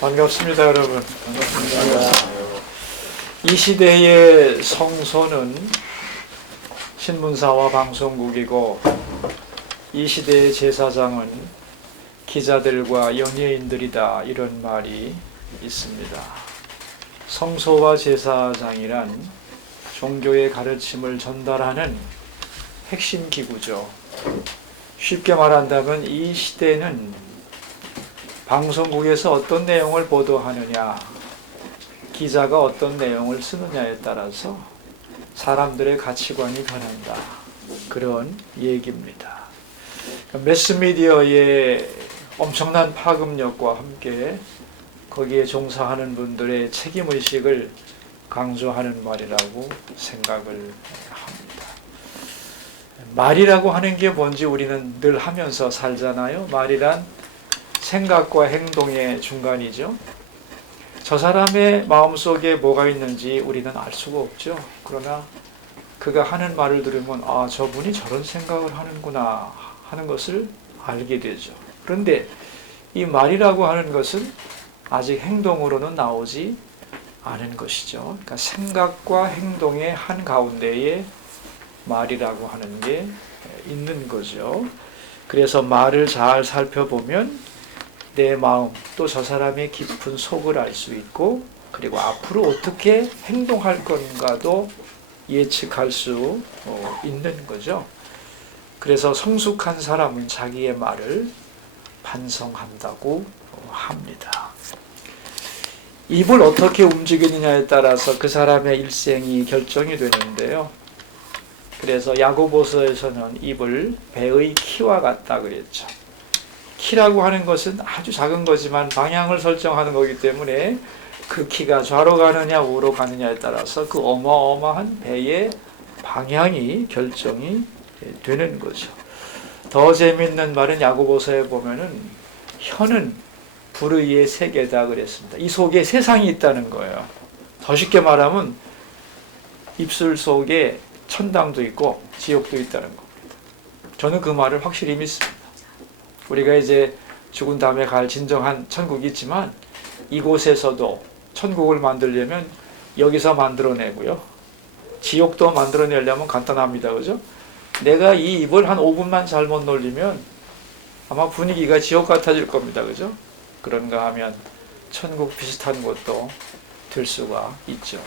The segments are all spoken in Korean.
반갑습니다, 여러분. 이 시대의 성소는 신문사와 방송국이고, 이 시대의 제사장은 기자들과 연예인들이다, 이런 말이 있습니다. 성소와 제사장이란 종교의 가르침을 전달하는 핵심 기구죠. 쉽게 말한다면 이 시대는 방송국에서 어떤 내용을 보도하느냐, 기자가 어떤 내용을 쓰느냐에 따라서 사람들의 가치관이 변한다, 그런 얘기입니다. 매스미디어의 엄청난 파급력과 함께 거기에 종사하는 분들의 책임의식을 강조하는 말이라고 생각을 합니다. 말이라고 하는 게 뭔지 우리는 늘 하면서 살잖아요. 말이란 생각과 행동의 중간이죠. 저 사람의 마음속에 뭐가 있는지 우리는 알 수가 없죠. 그러나 그가 하는 말을 들으면 아, 저분이 저런 생각을 하는구나 하는 것을 알게 되죠. 그런데 이 말이라고 하는 것은 아직 행동으로는 나오지 않은 것이죠. 그러니까 생각과 행동의 한가운데에 말이라고 하는 게 있는 거죠. 그래서 말을 잘 살펴보면 내 마음, 또 저 사람의 깊은 속을 알 수 있고, 그리고 앞으로 어떻게 행동할 건가도 예측할 수 있는 거죠. 그래서 성숙한 사람은 자기의 말을 반성한다고 합니다. 입을 어떻게 움직이느냐에 따라서 그 사람의 일생이 결정이 되는데요. 그래서 야고보서에서는 입을 배의 키와 같다 그랬죠. 키라고 하는 것은 아주 작은 거지만 방향을 설정하는 거기 때문에 그 키가 좌로 가느냐 우로 가느냐에 따라서 그 어마어마한 배의 방향이 결정이 되는 거죠. 더 재밌는 말은 야고보서에 보면은 혀는 불의의 세계다 그랬습니다. 이 속에 세상이 있다는 거예요. 더 쉽게 말하면 입술 속에 천당도 있고 지옥도 있다는 겁니다. 저는 그 말을 확실히 믿습니다. 우리가 이제 죽은 다음에 갈 진정한 천국이 있지만 이곳에서도 천국을 만들려면 여기서 만들어내고요. 지옥도 만들어내려면 간단합니다. 그죠? 내가 이 입을 한 5분만 잘못 놀리면 아마 분위기가 지옥 같아질 겁니다. 그죠? 그런가 하면 천국 비슷한 곳도 될 수가 있죠.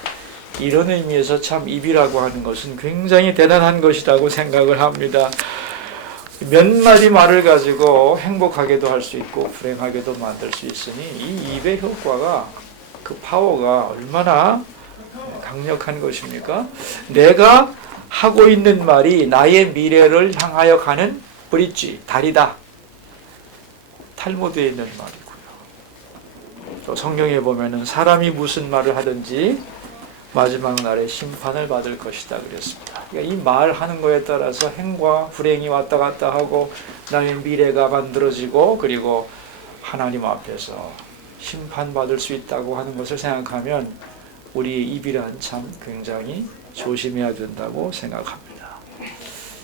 이런 의미에서 참 입이라고 하는 것은 굉장히 대단한 것이라고 생각을 합니다. 몇 마디 말을 가지고 행복하게도 할 수 있고 불행하게도 만들 수 있으니 이 입의 효과가, 그 파워가 얼마나 강력한 것입니까? 내가 하고 있는 말이 나의 미래를 향하여 가는 브릿지, 다리다. 탈무드에 있는 말이고요. 또 성경에 보면은 사람이 무슨 말을 하든지 마지막 날에 심판을 받을 것이다 그랬습니다. 그러니까 이 말하는 거에 따라서 행과 불행이 왔다 갔다 하고 나의 미래가 만들어지고, 그리고 하나님 앞에서 심판받을 수 있다고 하는 것을 생각하면 우리의 입이란 참 굉장히 조심해야 된다고 생각합니다.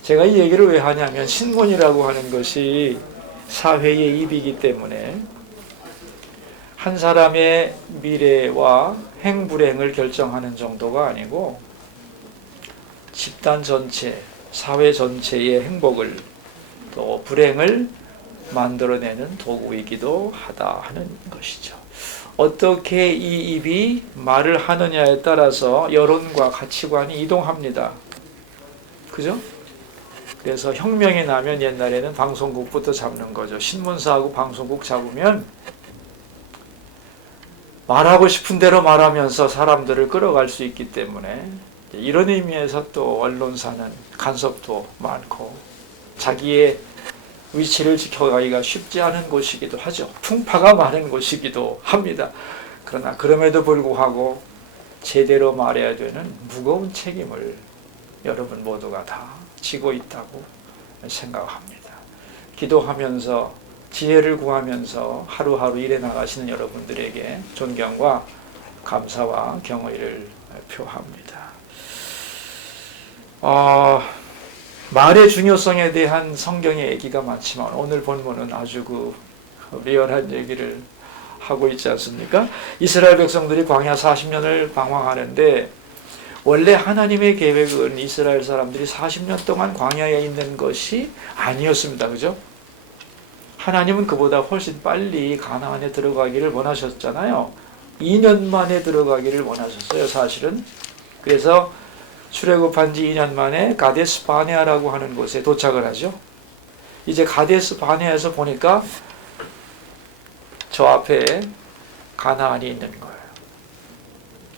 제가 이 얘기를 왜 하냐면 신문이라고 하는 것이 사회의 입이기 때문에 한 사람의 미래와 행불행을 결정하는 정도가 아니고 집단 전체, 사회 전체의 행복을 또 불행을 만들어내는 도구이기도 하다 하는 것이죠. 어떻게 이 입이 말을 하느냐에 따라서 여론과 가치관이 이동합니다. 그죠? 그래서 혁명이 나면 옛날에는 방송국부터 잡는 거죠. 신문사하고 방송국 잡으면 말하고 싶은 대로 말하면서 사람들을 끌어갈 수 있기 때문에 이런 의미에서 또 언론사는 간섭도 많고 자기의 위치를 지켜가기가 쉽지 않은 곳이기도 하죠. 풍파가 많은 곳이기도 합니다. 그러나 그럼에도 불구하고 제대로 말해야 되는 무거운 책임을 여러분 모두가 다 지고 있다고 생각합니다. 기도하면서 지혜를 구하면서 하루하루 일해 나가시는 여러분들에게 존경과 감사와 경의를 표합니다. 말의 중요성에 대한 성경의 얘기가 많지만 오늘 본문은 아주 리얼한 얘기를 하고 있지 않습니까? 이스라엘 백성들이 광야 40년을 방황하는데 원래 하나님의 계획은 이스라엘 사람들이 40년 동안 광야에 있는 것이 아니었습니다. 그죠? 하나님은 그보다 훨씬 빨리 가나안에 들어가기를 원하셨잖아요. 2년 만에 들어가기를 원하셨어요, 사실은. 그래서 출애굽한 지 2년 만에 가데스 바네아라고 하는 곳에 도착을 하죠. 이제 가데스 바네아에서 보니까 저 앞에 가나안이 있는 거예요.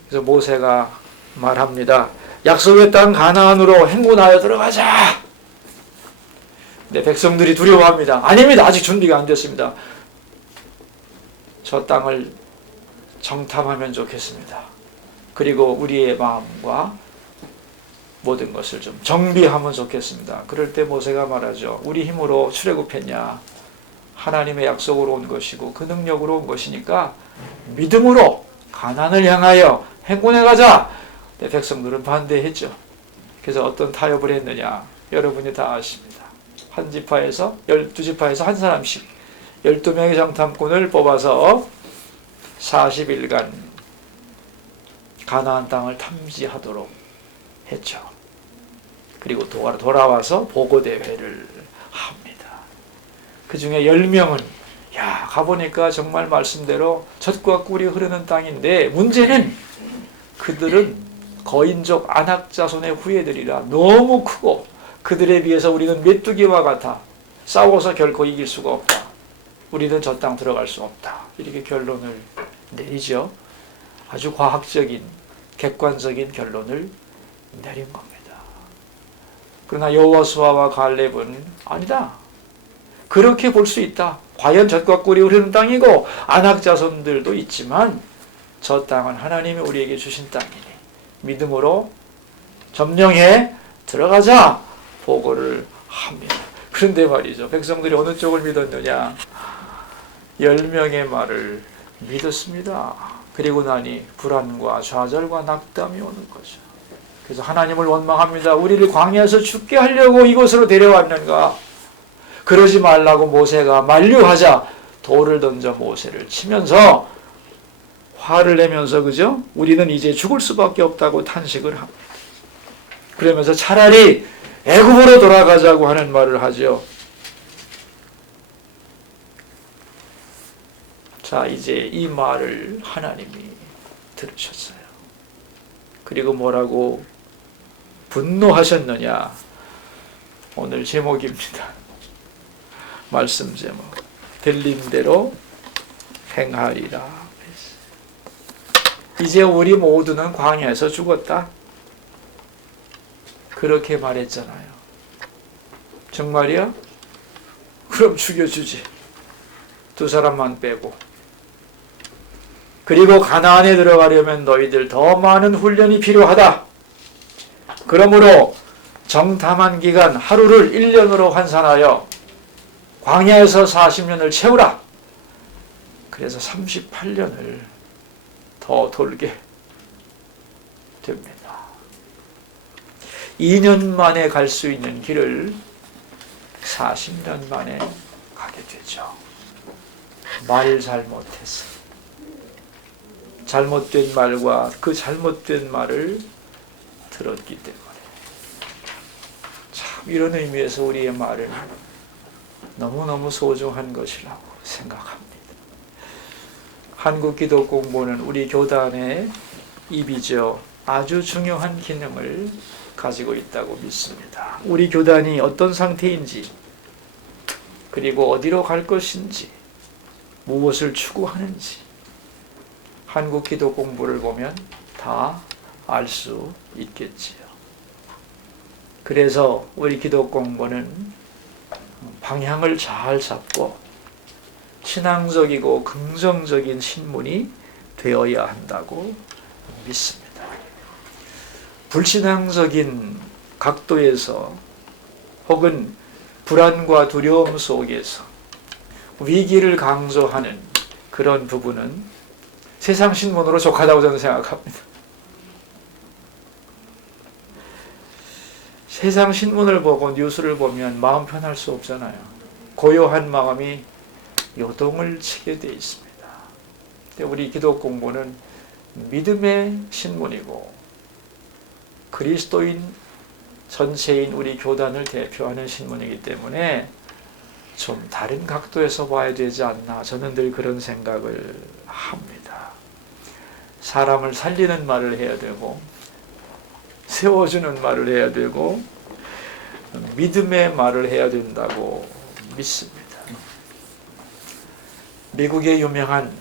그래서 모세가 말합니다. 약속의 땅 가나안으로 행군하여 들어가자. 네, 백성들이 두려워합니다. 아닙니다. 아직 준비가 안 됐습니다. 저 땅을 정탐하면 좋겠습니다. 그리고 우리의 마음과 모든 것을 좀 정비하면 좋겠습니다. 그럴 때 모세가 말하죠. 우리 힘으로 출애굽했냐? 하나님의 약속으로 온 것이고 그 능력으로 온 것이니까 믿음으로 가나안을 향하여 행군해 가자. 네, 백성들은 반대했죠. 그래서 어떤 타협을 했느냐? 여러분이 다 아십니다. 한 지파에서 12지파에서 한 사람씩 12명의 정탐꾼을 뽑아서 40일간 가나안 땅을 탐지하도록 했죠. 그리고 돌아와서 보고대회를 합니다. 그 중에 10명은 가보니까 정말 말씀대로 젖과 꿀이 흐르는 땅인데 문제는 그들은 거인족 안악자손의 후예들이라 너무 크고 그들에 비해서 우리는 메뚜기와 같아 싸워서 결코 이길 수가 없다. 우리는 저 땅 들어갈 수 없다. 이렇게 결론을 내리죠. 아주 과학적인 객관적인 결론을 내린 겁니다. 그러나 여호수아와 갈렙은 아니다. 그렇게 볼 수 있다. 과연 젖과 꿀이 흐르는 땅이고 안악자손들도 있지만 저 땅은 하나님이 우리에게 주신 땅이니 믿음으로 점령해 들어가자 보고를 합니다. 그런데 말이죠. 백성들이 어느 쪽을 믿었느냐? 10명의 말을 믿었습니다. 그리고 나니 불안과 좌절과 낙담이 오는 거죠. 그래서 하나님을 원망합니다. 우리를 광야에서 죽게 하려고 이곳으로 데려왔는가? 그러지 말라고 모세가 만류하자 돌을 던져 모세를 치면서 화를 내면서 그죠? 우리는 이제 죽을 수밖에 없다고 탄식을 합니다. 그러면서 차라리 애굽으로 돌아가자고 하는 말을 하죠. 자, 이제 이 말을 하나님이 들으셨어요. 그리고 뭐라고 분노하셨느냐? 오늘 제목입니다. 말씀 제목. 들린 대로 행하리라. 이제 우리 모두는 광야에서 죽었다. 그렇게 말했잖아요. 정말이야? 그럼 죽여주지. 2사람만 빼고. 그리고 가나안에 들어가려면 너희들 더 많은 훈련이 필요하다. 그러므로 정탐한 기간 하루를 1년으로 환산하여 광야에서 40년을 채우라. 그래서 38년을 더 돌게 됩니다. 2년 만에 갈 수 있는 길을 40년 만에 가게 되죠. 말 잘못해서. 잘못된 말과 그 잘못된 말을 들었기 때문에. 참 이런 의미에서 우리의 말은 너무너무 소중한 것이라고 생각합니다. 한국기독공부는 우리 교단의 입이죠. 아주 중요한 기능을 가지고 있다고 믿습니다. 우리 교단이 어떤 상태인지, 그리고 어디로 갈 것인지, 무엇을 추구하는지 한국기독공부를 보면 다 알 수 있겠지요. 그래서 우리 기독공부는 방향을 잘 잡고 신앙적이고 긍정적인 신문이 되어야 한다고 믿습니다. 불신앙적인 각도에서 혹은 불안과 두려움 속에서 위기를 강조하는 그런 부분은 세상 신문으로 족하다고 저는 생각합니다. 세상 신문을 보고 뉴스를 보면 마음 편할 수 없잖아요. 고요한 마음이 요동을 치게 돼 있습니다. 우리 기독 공부는 믿음의 신문이고 그리스도인 전체인 우리 교단을 대표하는 신문이기 때문에 좀 다른 각도에서 봐야 되지 않나, 저는 늘 그런 생각을 합니다. 사람을 살리는 말을 해야 되고 세워주는 말을 해야 되고 믿음의 말을 해야 된다고 믿습니다. 미국의 유명한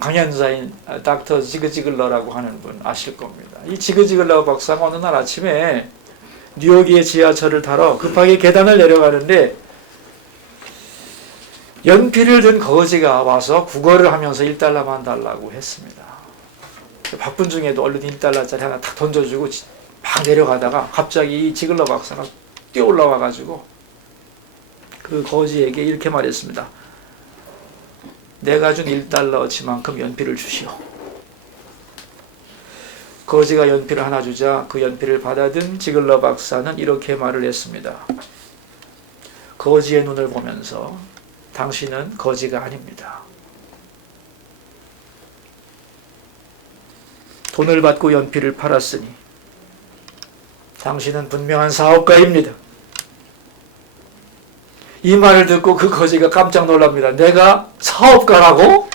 강연자인 닥터 지그지글러라고 하는 분 아실 겁니다. 이 지그지글러 박사가 어느 날 아침에 뉴욕의 지하철을 타러 급하게 계단을 내려가는데 연필을 든 거지가 와서 국어를 하면서 1달러만 달라고 했습니다. 바쁜 중에도 얼른 1달러짜리 하나 탁 던져주고 막 내려가다가 갑자기 이 지글러 박사가 뛰어 올라와 가지고 그 거지에게 이렇게 말했습니다. 내가 준 1달러치만큼 연필을 주시오. 거지가 연필을 하나 주자 그 연필을 받아든 지글러 박사는 이렇게 말을 했습니다. 거지의 눈을 보면서 당신은 거지가 아닙니다. 돈을 받고 연필을 팔았으니 당신은 분명한 사업가입니다. 이 말을 듣고 그 거지가 깜짝 놀랍니다. 내가 사업가라고?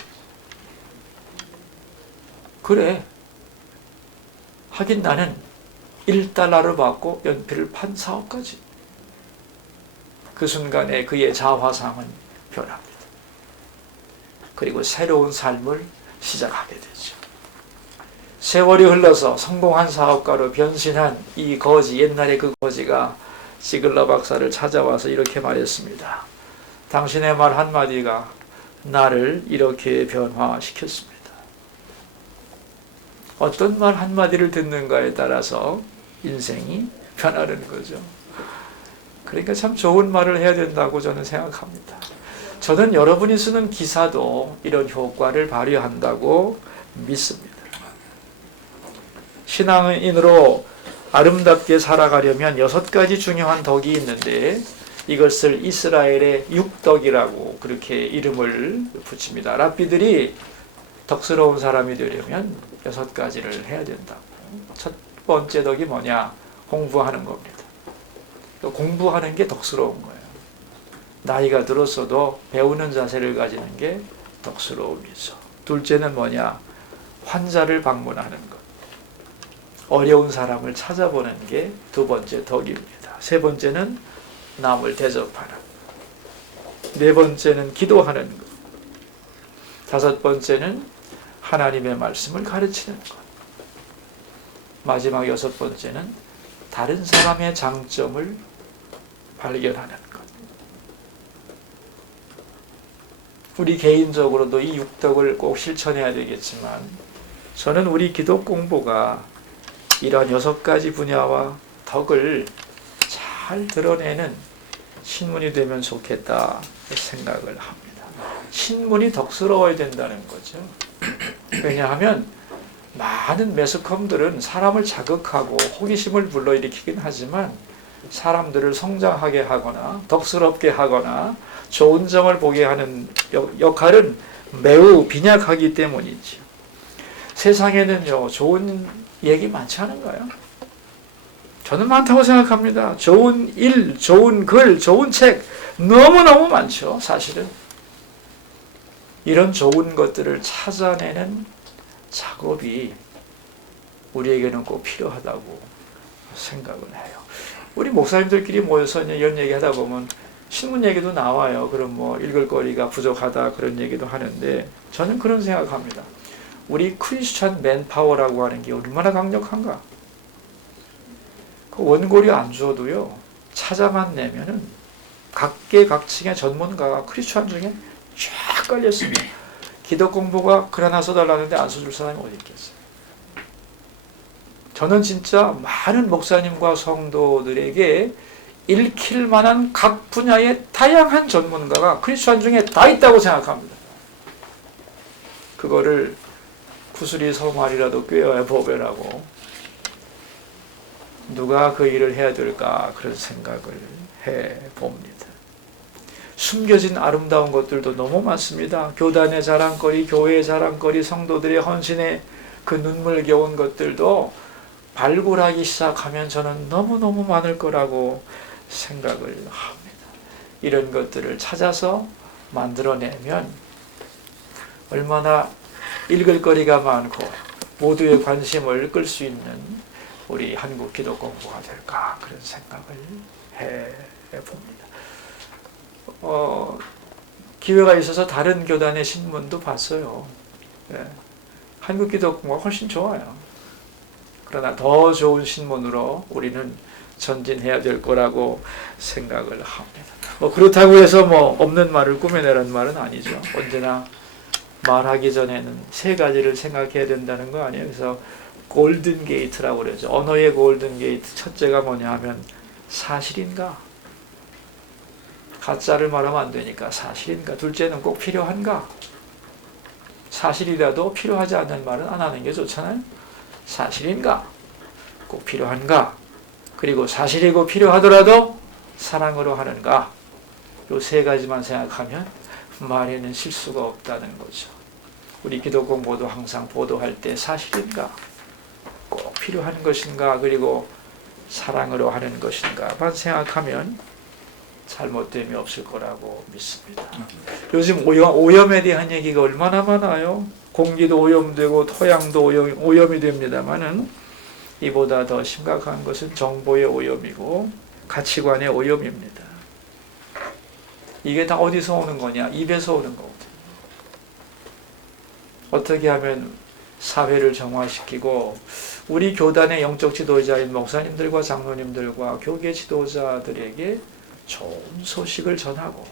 그래. 하긴 나는 1달러를 받고 연필을 판 사업가지. 그 순간에 그의 자화상은 변합니다. 그리고 새로운 삶을 시작하게 되죠. 세월이 흘러서 성공한 사업가로 변신한 이 거지, 옛날에 그 거지가 지글러 박사를 찾아와서 이렇게 말했습니다. 당신의 말 한마디가 나를 이렇게 변화시켰습니다. 어떤 말 한마디를 듣는가에 따라서 인생이 변하는 거죠. 그러니까 참 좋은 말을 해야 된다고 저는 생각합니다. 저는 여러분이 쓰는 기사도 이런 효과를 발휘한다고 믿습니다. 신앙인으로 아름답게 살아가려면 6가지 중요한 덕이 있는데 이것을 이스라엘의 6덕이라고 그렇게 이름을 붙입니다. 랍비들이 덕스러운 사람이 되려면 6가지를 해야 된다고. 첫 번째 덕이 뭐냐? 공부하는 겁니다. 또 공부하는 게 덕스러운 거예요. 나이가 들었어도 배우는 자세를 가지는 게 덕스러움이죠. 둘째는 뭐냐? 환자를 방문하는 것. 어려운 사람을 찾아보는 게 2번째 덕입니다. 3번째는 남을 대접하는 것. 4번째는 기도하는 것. 5번째는 하나님의 말씀을 가르치는 것. 마지막 6번째는 다른 사람의 장점을 발견하는 것. 우리 개인적으로도 이 6덕을 꼭 실천해야 되겠지만 저는 우리 기독 공부가 이러한 6가지 분야와 덕을 잘 드러내는 신문이 되면 좋겠다 생각을 합니다. 신문이 덕스러워야 된다는 거죠. 왜냐하면 많은 매스컴들은 사람을 자극하고 호기심을 불러일으키긴 하지만 사람들을 성장하게 하거나 덕스럽게 하거나 좋은 점을 보게 하는 역할은 매우 빈약하기 때문이죠. 세상에는요, 좋은 얘기 많지 않은가요? 저는 많다고 생각합니다. 좋은 일, 좋은 글, 좋은 책 너무너무 많죠. 사실은 이런 좋은 것들을 찾아내는 작업이 우리에게는 꼭 필요하다고 생각을 해요. 우리 목사님들끼리 모여서 이런 얘기 하다 보면 신문 얘기도 나와요. 그럼 뭐 읽을 거리가 부족하다 그런 얘기도 하는데 저는 그런 생각합니다. 우리 크리스천 맨파워라고 하는 게 얼마나 강력한가. 그 원고료 안 줘도요, 찾아만 내면은 각계각층의 전문가가 크리스천 중에 쫙 깔렸습니다. 기도 공부가 글 하나 써달라는데 안 써줄 사람이 어디 있겠어요. 저는 진짜 많은 목사님과 성도들에게 읽힐 만한 각 분야의 다양한 전문가가 크리스천 중에 다 있다고 생각합니다. 그거를 구슬이 서말이라도 꿰어야 보배라고 누가 그 일을 해야 될까 그런 생각을 해봅니다. 숨겨진 아름다운 것들도 너무 많습니다. 교단의 자랑거리, 교회의 자랑거리, 성도들의 헌신의 그 눈물겨운 것들도 발굴하기 시작하면 저는 너무너무 많을 거라고 생각을 합니다. 이런 것들을 찾아서 만들어내면 얼마나 읽을 거리가 많고 모두의 관심을 끌 수 있는 우리 한국 기독 공부가 될까, 그런 생각을 해봅니다. 기회가 있어서 다른 교단의 신문도 봤어요. 한국 기독 공부가 훨씬 좋아요. 그러나 더 좋은 신문으로 우리는 전진해야 될 거라고 생각을 합니다. 그렇다고 해서 없는 말을 꾸며내라는 말은 아니죠. 언제나 말하기 전에는 세 가지를 생각해야 된다는 거 아니에요. 그래서 골든 게이트라고 그러죠. 언어의 골든 게이트. 첫째가 뭐냐 하면 사실인가? 가짜를 말하면 안 되니까 사실인가? 둘째는 꼭 필요한가? 사실이라도 필요하지 않는 말은 안 하는 게 좋잖아요. 사실인가? 꼭 필요한가? 그리고 사실이고 필요하더라도 사랑으로 하는가? 이 세 가지만 생각하면 말에는 실수가 없다는 거죠. 우리 기독 공부도 항상 보도할 때 사실인가? 꼭 필요한 것인가? 그리고 사랑으로 하는 것인가만 생각하면 잘못됨이 없을 거라고 믿습니다. 요즘 오염에 대한 얘기가 얼마나 많아요. 공기도 오염되고 토양도 오염이 됩니다만은 이보다 더 심각한 것은 정보의 오염이고 가치관의 오염입니다. 이게 다 어디서 오는 거냐? 입에서 오는 거거든요. 어떻게 하면 사회를 정화시키고 우리 교단의 영적 지도자인 목사님들과 장로님들과 교계 지도자들에게 좋은 소식을 전하고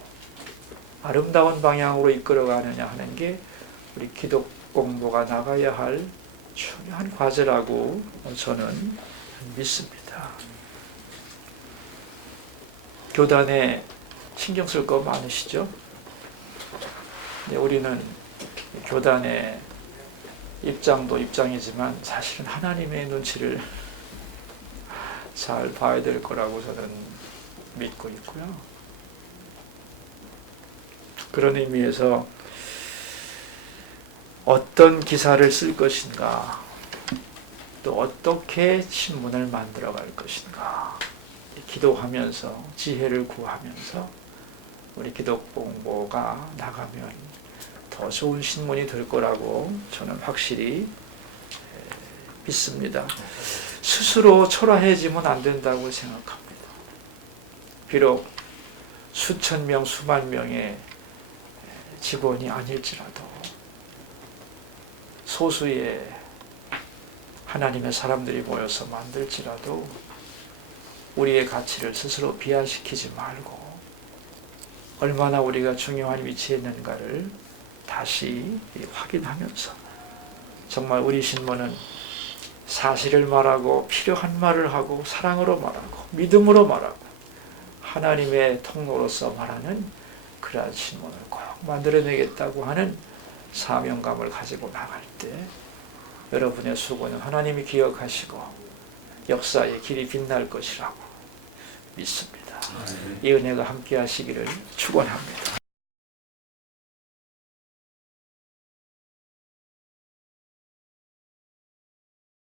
아름다운 방향으로 이끌어가느냐 하는 게 우리 기독 공부가 나가야 할 중요한 과제라고 저는 믿습니다. 교단에 신경 쓸 거 많으시죠? 우리는 교단의 입장도 입장이지만 사실은 하나님의 눈치를 잘 봐야 될 거라고 저는 믿고 있고요. 그런 의미에서 어떤 기사를 쓸 것인가, 또 어떻게 신문을 만들어 갈 것인가, 기도하면서 지혜를 구하면서 우리 기독 공부가 나가면 더 좋은 신문이 될 거라고 저는 확실히 믿습니다. 스스로 초라해지면 안 된다고 생각합니다. 비록 수천 명, 수만 명의 직원이 아닐지라도 소수의 하나님의 사람들이 모여서 만들지라도 우리의 가치를 스스로 비하시키지 말고 얼마나 우리가 중요한 위치에 있는가를 다시 확인하면서 정말 우리 신문은 사실을 말하고 필요한 말을 하고 사랑으로 말하고 믿음으로 말하고 하나님의 통로로서 말하는 그러한 신문을 꼭 만들어내겠다고 하는 사명감을 가지고 나갈 때 여러분의 수고는 하나님이 기억하시고 역사의 길이 빛날 것이라고 믿습니다. 이 은혜가 함께 하시기를 축원합니다.